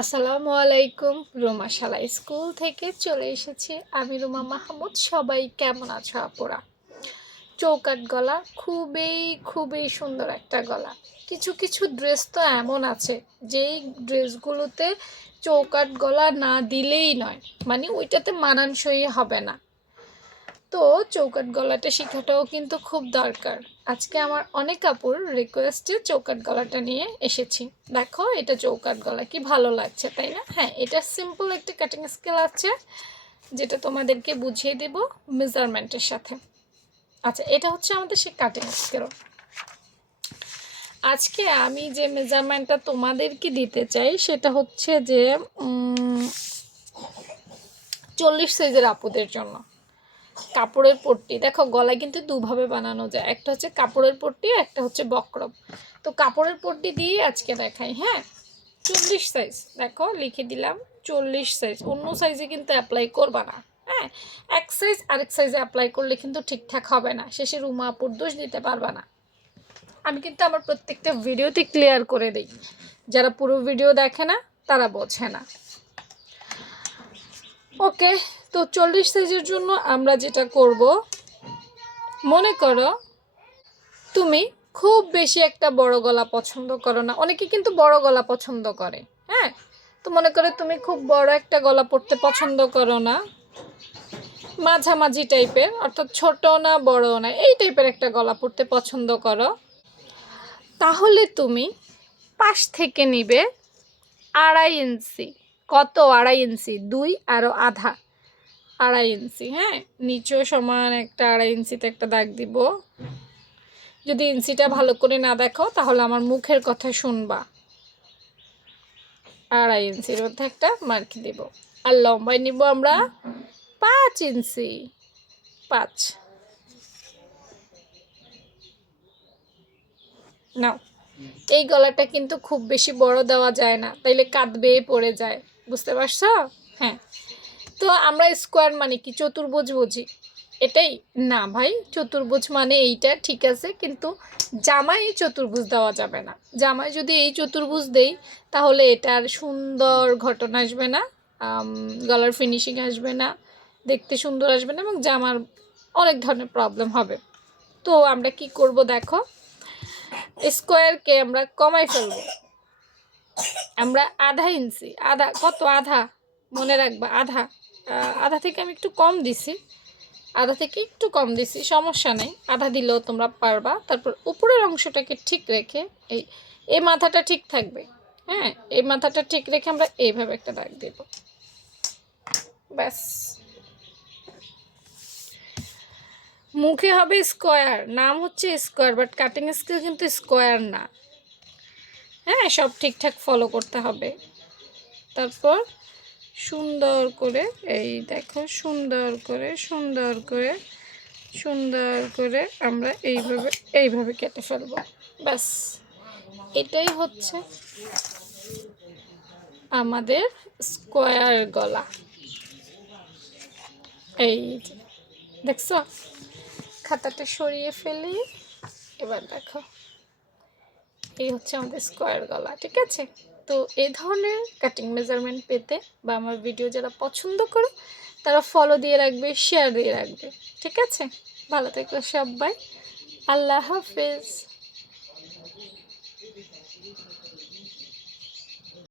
আসসালামু আলাইকুম। রুমা শালা স্কুল থেকে চলে এসেছি আমি, রুমা মাহমুদ। সবাই কেমন আছো আপুরা? চৌকাট গলা, খুবই খুবই সুন্দর একটা গলা। কিছু কিছু ড্রেস তো এমন আছে যেই ড্রেসগুলোতে চৌকাট গলা না দিলেই নয়, মানে ওইটাতে মানানসই হবে না। তো চৌকাট গলাটা শেখাটাও কিন্তু খুব দরকার। আজকে আমার অনেক আপুর রিকোয়েস্টে চৌকাট গলাটা নিয়ে এসেছি। দেখো, এটা চৌকাট গলা, কি ভালো লাগছে তাই না? হ্যাঁ, এটা সিম্পল একটা কাটিং স্কেল আছে, যেটা তোমাদেরকে বুঝিয়ে দেব মেজারমেন্টের সাথে। আচ্ছা, এটা হচ্ছে আমাদের সেই কাটিং স্কেল। আজকে আমি যে মেজারমেন্টটা তোমাদেরকে দিতে চাই সেটা হচ্ছে যে 40 সাইজের আপুদের জন্য কাপড়ের পট্টি। দেখো, গলায় কিন্তু দুভাবে বানানো যায়, একটা হচ্ছে কাপড়ের পট্টি, একটা হচ্ছে বক্রম। তো কাপড়ের পট্টি দিয়ে আজকে দেখাই। হ্যাঁ, 40 সাইজ, দেখো লিখে দিলাম 40 সাইজ। অন্য সাইজে কিন্তু অ্যাপ্লাই করবা না। হ্যাঁ, এক সাইজ আরেক সাইজে অ্যাপ্লাই করলে কিন্তু ঠিকঠাক হবে না, শেষে রুমা আপুর দোষ দিতে পারবা না। আমি কিন্তু আমার প্রত্যেকটা ভিডিওতে ক্লিয়ার করে দিই, যারা পুরো ভিডিও দেখে না তারা বোঝে না। ওকে, তো 40 সাইজের জন্য আমরা যেটা করব, মনে করো তুমি খুব বেশি একটা বড় গলা পছন্দ করো না, অনেকে কিন্তু বড় গলা পছন্দ করে। হ্যাঁ, তো মনে করো তুমি খুব বড় একটা গলা পরতে পছন্দ করো না, মাঝামাঝি টাইপের, অর্থাৎ ছোট না বড় না, এই টাইপের একটা গলা পরতে পছন্দ করো, তাহলে তুমি পাশ থেকে নিবে 2.5 ইঞ্চি। কত? 2.5 ইঞ্চি, 2 আরও আধা, 2.5 ইঞ্চি। হ্যাঁ, নিচেও সমান একটা 2.5 ইঞ্চিতে একটা দাগ দিব। যদি ইঞ্চিটা ভালো করে না দেখো তাহলে আমার মুখের কথা শুনবা। 2.5 ইঞ্চির মধ্যে একটা মার্ক দিব। আর লম্বায় নিব আমরা 5 ইঞ্চি। 5 নাও। এই গলাটা কিন্তু খুব বেশি বড় দেওয়া যায় না, তাইলে কাঁধ বেয়ে পড়ে যায়। বুঝতে পারছো? হ্যাঁ, তো আমরা স্কোয়ার মানে কি চতুর্ভুজ বুঝি, এটাই না ভাই। চতুর্ভুজ মানে এইটা ঠিক আছে, কিন্তু জামায় চতুর্ভুজ দেওয়া যাবে না। জামায় যদি এই চতুর্ভুজ দেই তাহলে এটার সুন্দর ঘটনা আসবে না, গলার ফিনিশিং আসবে না, দেখতে সুন্দর আসবে না, এবং জামার অনেক ধরনের প্রবলেম হবে। তো আমরা কি করব দেখো, স্কোয়ারকে আমরা কমাই ফেলবো। আমরা 1/2 ইঞ্চি, আধা কত, আধা, মনে রাখবা আধা। আধা থেকে আমি একটু কম দিছি, আধা থেকে একটু কম দিছি, সমস্যা নেই, আধা দিলেও তোমরা পারবা। তারপর উপরের অংশটাকে ঠিক রেখে এই এই মাথাটা ঠিক থাকবে। হ্যাঁ, এই মাথাটা ঠিক রেখে আমরা এইভাবে একটা দাগ দেব, ব্যাস। মুখে হবে স্কোয়ার, নাম হচ্ছে স্কোয়ার, বাট কাটিং স্কেল কিন্তু স্কোয়ার না। হ্যাঁ, সব ঠিকঠাক ফলো করতে হবে। তারপর সুন্দর করে এই দেখো, সুন্দর করে সুন্দর করে সুন্দর করে আমরা এইভাবে এইভাবে কেটে ফেলবো, ব্যাস। এটাই হচ্ছে আমাদের স্কোয়ার গলা। এই যে দেখছো, খাতাটা সরিয়ে ফেলি, এবার দেখো, এই হচ্ছে আমাদের স্কোয়ার গলা। ঠিক আছে, তো এই ধরনের কাটিং মেজারমেন্ট পেতে বা আমার ভিডিও যারা পছন্দ করে তারা ফলো দিয়ে রাখবে, শেয়ার দিয়ে রাখবে। ঠিক আছে, ভালো থেকো সবাই, আল্লাহ হাফেজ।